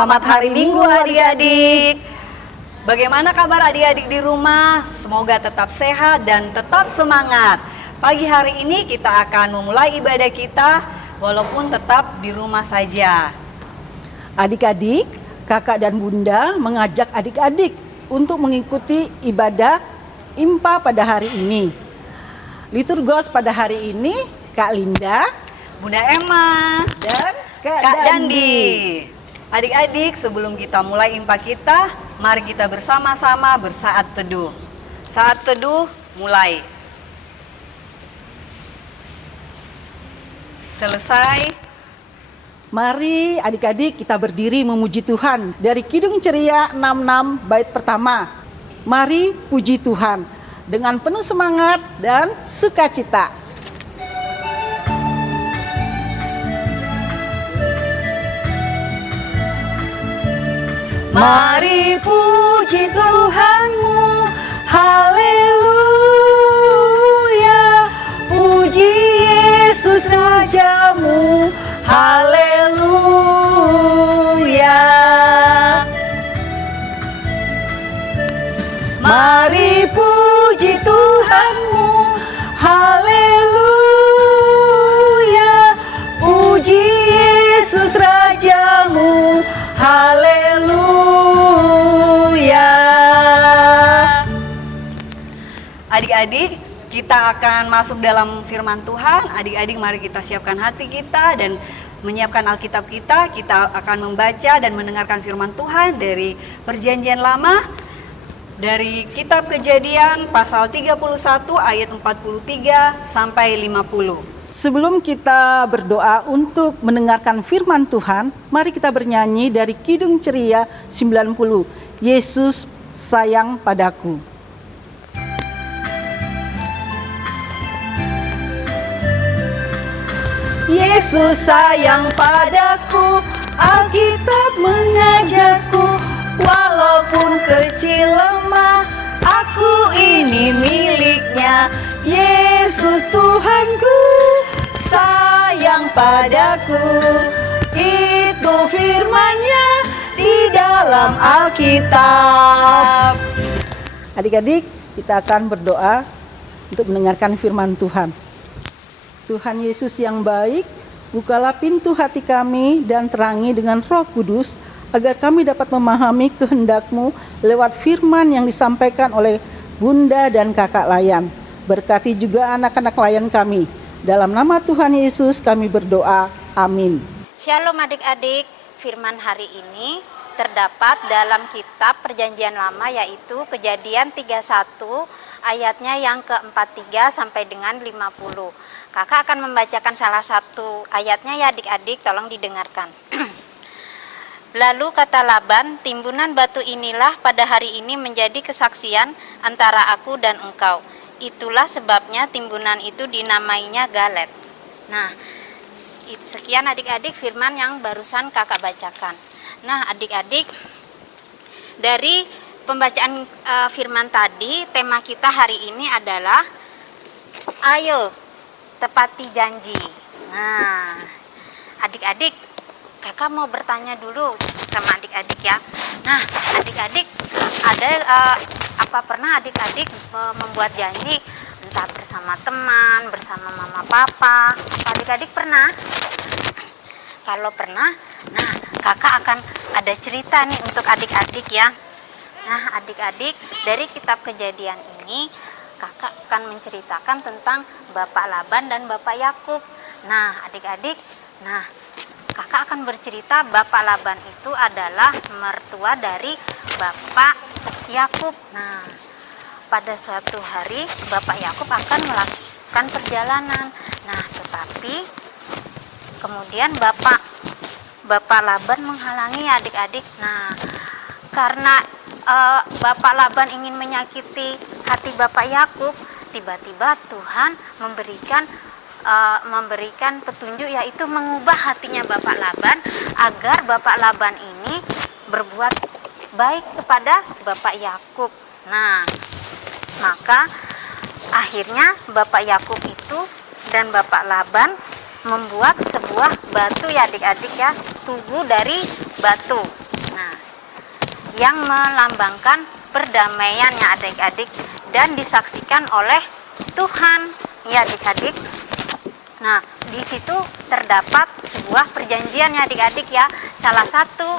Selamat hari Minggu adik-adik. Bagaimana kabar adik-adik di rumah? Semoga tetap sehat dan tetap semangat. Pagi hari ini kita akan memulai ibadah kita walaupun tetap di rumah saja. Adik-adik, kakak dan bunda mengajak adik-adik untuk mengikuti ibadah IMPA pada hari ini. Liturgos pada hari ini Kak Linda, Bunda Emma, dan Kak Dandi. Adik-adik, sebelum kita mulai IMPA kita, mari kita bersama-sama bersaat teduh. Saat teduh mulai. Selesai. mari adik-adik kita berdiri memuji Tuhan dari Kidung Ceria 66 bait pertama. Mari puji Tuhan dengan penuh semangat dan sukacita. Mari puji Tuhanmu, haleluya. Puji Yesus Rajamu, haleluya. Mari puji Tuhanmu, haleluya. Puji Yesus Rajamu, haleluya. Adik-adik, kita akan masuk dalam firman Tuhan. Adik-adik, mari kita siapkan hati kita dan menyiapkan Alkitab kita. Kita akan membaca dan mendengarkan firman Tuhan dari Perjanjian Lama, dari Kitab Kejadian pasal 31 ayat 43 sampai 50. Sebelum kita berdoa untuk mendengarkan firman Tuhan, mari kita bernyanyi dari Kidung Ceria 90, Yesus sayang padaku. Yesus sayang padaku, Alkitab mengajarku, walaupun kecil lemah, aku ini miliknya. Yesus Tuhanku sayang padaku, itu firman-Nya di dalam Alkitab. Adik-adik, kita akan berdoa untuk mendengarkan firman Tuhan. Tuhan Yesus yang baik, bukalah pintu hati kami dan terangi dengan Roh Kudus, agar kami dapat memahami kehendak-Mu lewat firman yang disampaikan oleh Bunda dan Kakak Layan. Berkati juga anak-anak Layan kami. Dalam nama Tuhan Yesus kami berdoa. Amin. Shalom adik-adik, firman hari ini terdapat dalam kitab Perjanjian Lama, yaitu Kejadian 31 ayatnya yang ke-43 sampai dengan 50. Kakak akan membacakan salah satu ayatnya ya adik-adik, tolong didengarkan. Lalu kata Laban, timbunan batu inilah pada hari ini menjadi kesaksian antara aku dan engkau. Itulah sebabnya timbunan itu dinamainya Galet. Nah, sekian adik-adik firman yang barusan kakak bacakan. Nah adik-adik, dari pembacaan firman tadi, tema kita hari ini adalah ayo tepati janji. Nah adik-adik, kakak mau bertanya dulu sama adik-adik ya. Nah adik-adik, ada apa pernah adik-adik membuat janji entah bersama teman, bersama mama papa? Apa adik-adik pernah? Kalau pernah, nah kakak akan ada cerita nih untuk adik-adik ya. Nah adik-adik, dari kitab Kejadian ini kakak akan menceritakan tentang Bapak Laban dan Bapak Yakub. Nah adik-adik, nah kakak akan bercerita Bapak Laban itu adalah mertua dari Bapak Yakub. Nah pada suatu hari Bapak Yakub akan melakukan perjalanan. Nah tetapi kemudian Bapak Laban menghalangi adik-adik. Nah karena Bapak Laban ingin menyakiti hati Bapak Yakub, tiba-tiba Tuhan memberikan petunjuk, yaitu mengubah hatinya Bapak Laban agar Bapak Laban ini berbuat baik kepada Bapak Yakub. Nah, maka akhirnya Bapak Yakub itu dan Bapak Laban membuat sebuah batu ya adik-adik ya, tugu dari batu. yang melambangkan perdamaian ya adik-adik, dan disaksikan oleh Tuhan ya adik-adik. Nah, di situ terdapat sebuah perjanjian ya adik-adik ya. Salah satu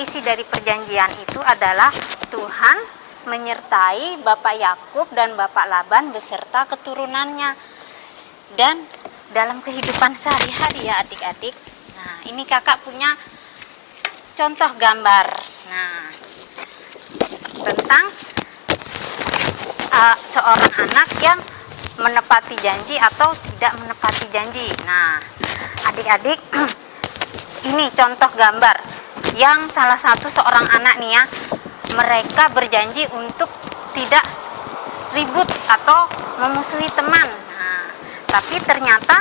isi dari perjanjian itu adalah Tuhan menyertai Bapak Yakub dan Bapak Laban beserta keturunannya. Dan dalam kehidupan sehari-hari ya adik-adik. Nah, ini kakak punya contoh gambar. Nah, tentang seorang anak yang menepati janji atau tidak menepati janji. Nah, adik-adik, ini contoh gambar yang salah satu seorang anak nih ya, mereka berjanji untuk tidak ribut atau memusuhi teman. Nah, tapi ternyata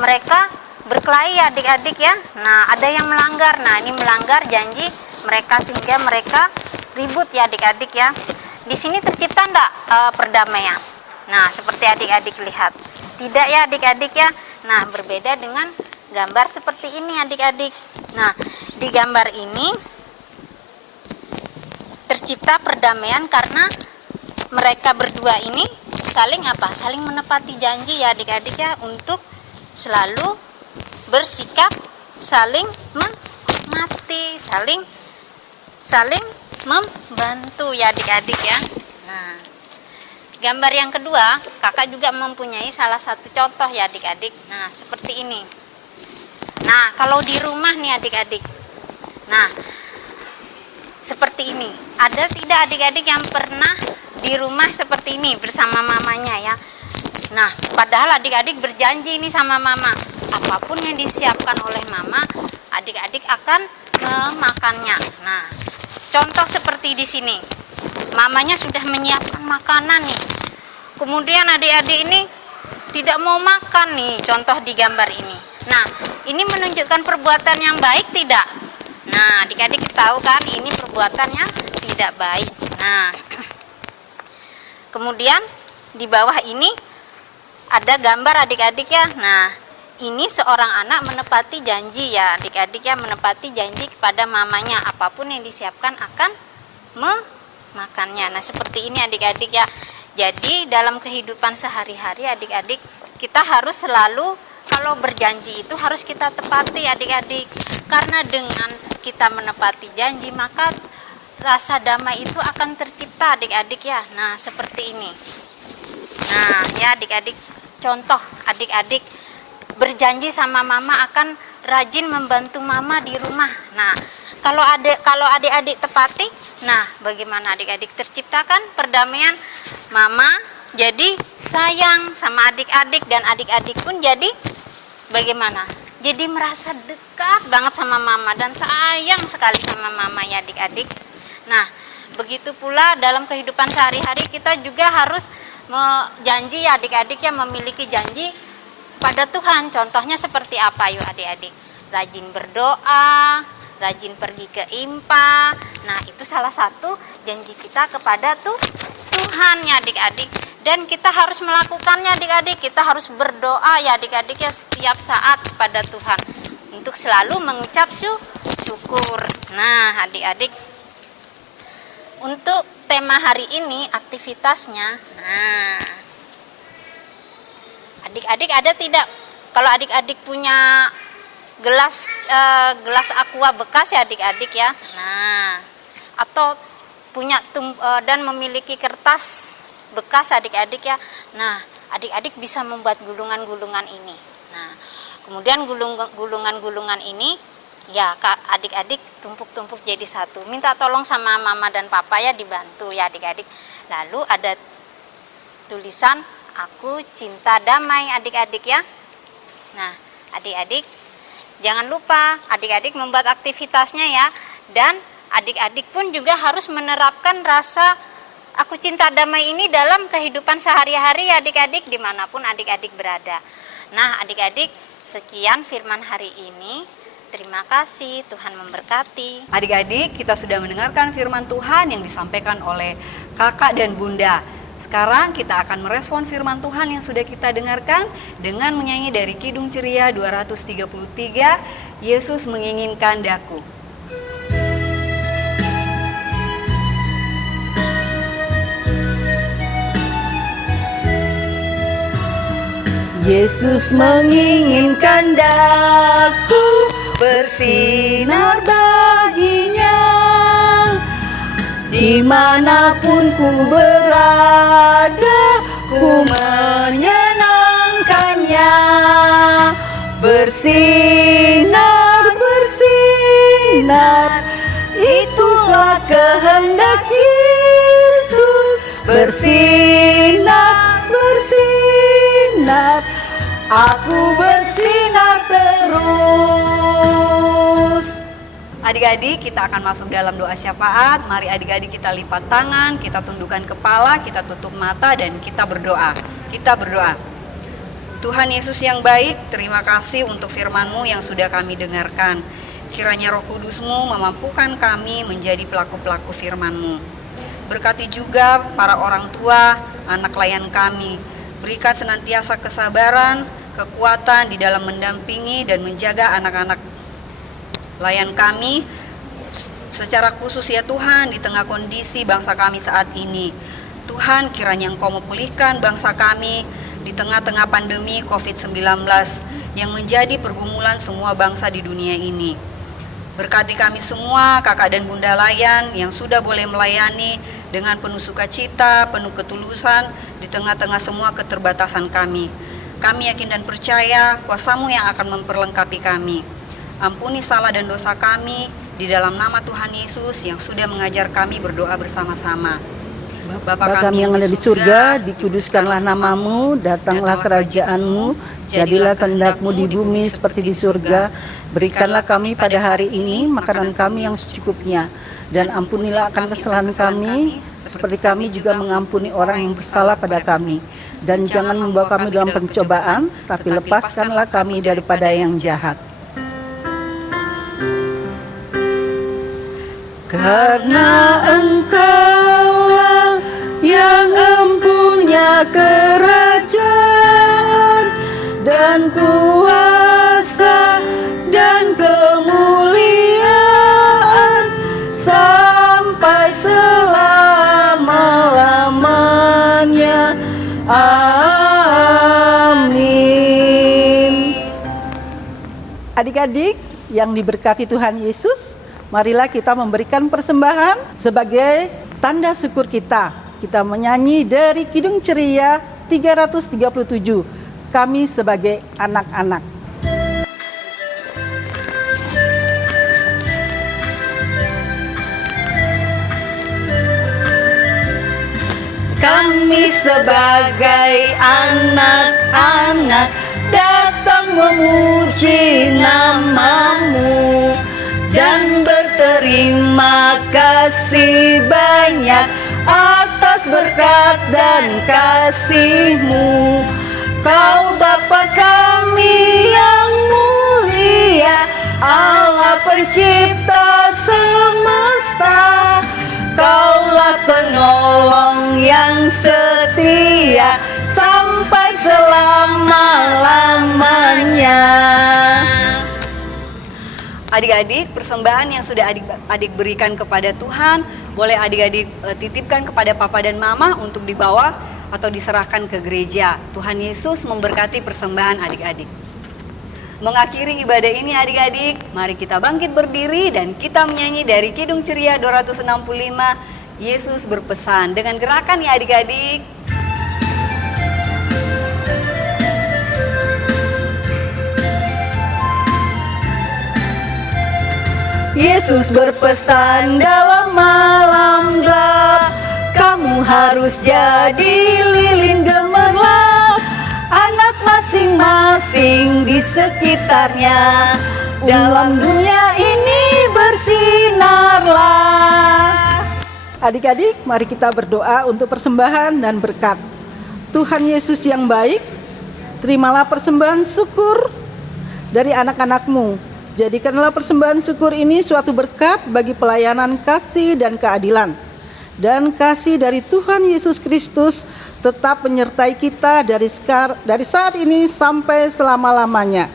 mereka berkelahi ya adik-adik ya. Nah, ada yang melanggar. Nah, ini melanggar janji mereka sehingga mereka ribut ya adik-adik ya. Di sini tercipta enggak perdamaian? Nah, seperti adik-adik lihat. Tidak ya adik-adik ya. Nah, berbeda dengan gambar seperti ini adik-adik. Nah, di gambar ini tercipta perdamaian karena mereka berdua ini saling apa? Saling menepati janji ya adik-adik ya, untuk selalu bersikap saling menghormati, saling membantu ya adik-adik ya. Nah, gambar yang kedua, kakak juga mempunyai salah satu contoh ya adik-adik. Nah, seperti ini. Nah, kalau di rumah nih adik-adik. Nah, seperti ini. Ada tidak adik-adik yang pernah di rumah seperti ini bersama mamanya ya? Nah, padahal adik-adik berjanji ini sama mama, apapun yang disiapkan oleh mama, adik-adik akan memakannya. Nah, contoh seperti di sini. Mamanya sudah menyiapkan makanan nih. Kemudian adik-adik ini tidak mau makan nih, contoh di gambar ini. Nah, ini menunjukkan perbuatan yang baik tidak? Nah, adik-adik tahu kan ini perbuatan yang tidak baik. Nah, kemudian di bawah ini ada gambar adik-adik ya. Nah, ini seorang anak menepati janji ya adik-adik ya, menepati janji kepada mamanya, apapun yang disiapkan akan memakannya. Nah, seperti ini adik-adik ya. Jadi dalam kehidupan sehari-hari adik-adik, kita harus selalu, kalau berjanji itu harus kita tepati adik-adik. Karena dengan kita menepati janji, maka rasa damai itu akan tercipta adik-adik ya. Nah, seperti ini. Nah, ya adik-adik, contoh adik-adik berjanji sama mama akan rajin membantu mama di rumah. Nah, kalau adik-adik tepati, nah bagaimana adik-adik terciptakan perdamaian? Mama jadi sayang sama adik-adik, dan adik-adik pun jadi bagaimana? Jadi merasa dekat banget sama mama dan sayang sekali sama mama ya adik-adik. Nah, begitu pula dalam kehidupan sehari-hari kita juga harus janji ya adik-adik ya, memiliki janji pada Tuhan. Contohnya seperti apa yuk adik-adik? Rajin berdoa, rajin pergi ke IMPA. Nah, itu salah satu janji kita kepada Tuhan ya adik-adik. Dan kita harus melakukannya adik-adik. Kita harus berdoa ya adik-adik ya setiap saat pada Tuhan, untuk selalu mengucap syukur. Nah, adik-adik, untuk tema hari ini aktivitasnya. Nah, adik-adik ada tidak, kalau adik-adik punya gelas aqua bekas ya adik-adik ya. Nah, atau punya dan memiliki kertas bekas adik-adik ya. Nah, adik-adik bisa membuat gulungan-gulungan ini. Nah, kemudian gulungan-gulungan ini ya adik-adik tumpuk-tumpuk jadi satu. Minta tolong sama mama dan papa ya, dibantu ya adik-adik. Lalu ada tulisan aku cinta damai adik-adik ya. Nah, adik-adik jangan lupa adik-adik membuat aktivitasnya ya. Dan adik-adik pun juga harus menerapkan rasa aku cinta damai ini dalam kehidupan sehari-hari ya adik-adik, dimanapun adik-adik berada. Nah, adik-adik, sekian firman hari ini. Terima kasih, Tuhan memberkati. Adik-adik, kita sudah mendengarkan firman Tuhan yang disampaikan oleh kakak dan bunda. Sekarang kita akan merespon firman Tuhan yang sudah kita dengarkan dengan menyanyi dari Kidung Ceria 233, Yesus Menginginkan Daku. Yesus menginginkan daku bersinar baginya, dimanapun ku berada, ku menyenangkannya. Bersinar, bersinar, itulah kehendak Yesus. Bersinar, bersinar, aku bersinar terus. Adik-adik, kita akan masuk dalam doa syafaat. Mari adik-adik kita lipat tangan, kita tundukkan kepala, kita tutup mata, dan kita berdoa. Kita berdoa. Tuhan Yesus yang baik, terima kasih untuk firman-Mu yang sudah kami dengarkan. Kiranya Roh Kudus-Mu memampukan kami menjadi pelaku-pelaku firman-Mu. Berkati juga para orang tua, anak layan kami. Berikan senantiasa kesabaran, kekuatan di dalam mendampingi dan menjaga anak-anak layan kami, secara khusus ya Tuhan, di tengah kondisi bangsa kami saat ini. Tuhan, kiranya Engkau memulihkan bangsa kami di tengah-tengah pandemi COVID-19 yang menjadi pergumulan semua bangsa di dunia ini. Berkati kami semua, kakak dan bunda layan yang sudah boleh melayani dengan penuh sukacita, penuh ketulusan di tengah-tengah semua keterbatasan kami. Kami yakin dan percaya kuasa-Mu yang akan memperlengkapi kami. Ampuni salah dan dosa kami di dalam nama Tuhan Yesus yang sudah mengajar kami berdoa bersama-sama. Bapa kami yang ada di surga, dikuduskanlah nama-Mu, datanglah kerajaan-Mu, jadilah kehendak-Mu di bumi seperti di surga. Berikanlah kami pada hari ini makanan kami yang secukupnya, dan ampunilah akan kesalahan kami, seperti kami juga mengampuni orang yang bersalah pada kami. Dan jangan membawa kami dalam pencobaan, tapi lepaskanlah kami daripada yang jahat. Karena Engkaulah yang empunya kerajaan dan kuasa dan kemuliaan sampai selama-lamanya. Amin. Adik-adik yang diberkati Tuhan Yesus, marilah kita memberikan persembahan sebagai tanda syukur kita. Kita menyanyi dari Kidung Ceria 337, Kami Sebagai Anak-anak. Kami sebagai anak-anak datang memuji nama-Mu dan berterima kasih banyak atas berkat dan kasih-Mu. Kau Bapa kami yang mulia, Allah pencipta semesta. Kaulah penolong yang setia sampai selama-lamanya. Adik-adik, persembahan yang sudah adik-adik berikan kepada Tuhan, boleh adik-adik titipkan kepada papa dan mama untuk dibawa atau diserahkan ke gereja. Tuhan Yesus memberkati persembahan adik-adik. Mengakhiri ibadah ini adik-adik, mari kita bangkit berdiri dan kita menyanyi dari Kidung Ceria 265, Yesus berpesan, dengan gerakan ya adik-adik. Yesus berpesan dalam malam gelap, kamu harus jadi lilin gemerlap. Anak masing-masing di sekitarnya, dalam dunia ini bersinarlah. Adik-adik, mari kita berdoa untuk persembahan dan berkat. Tuhan Yesus yang baik, terimalah persembahan syukur dari anak-anak-Mu. Jadikanlah persembahan syukur ini suatu berkat bagi pelayanan kasih dan keadilan. Dan kasih dari Tuhan Yesus Kristus tetap menyertai kita dari saat ini sampai selama-lamanya.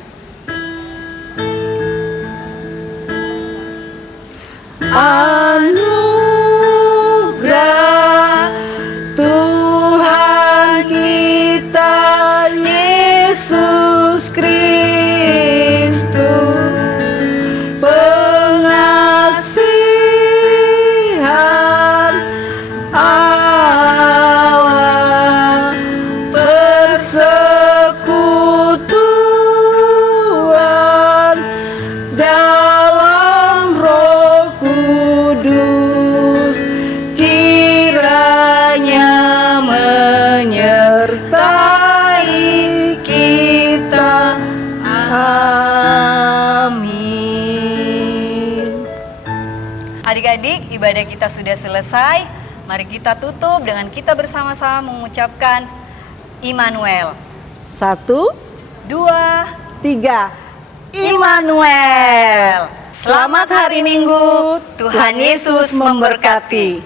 Anugerah Tuhan kita Yesus Adik-adik, ibadah kita sudah selesai. Mari kita tutup dengan kita bersama-sama mengucapkan Immanuel. 1, 2, 3. Immanuel. Selamat hari Minggu. Tuhan Yesus memberkati.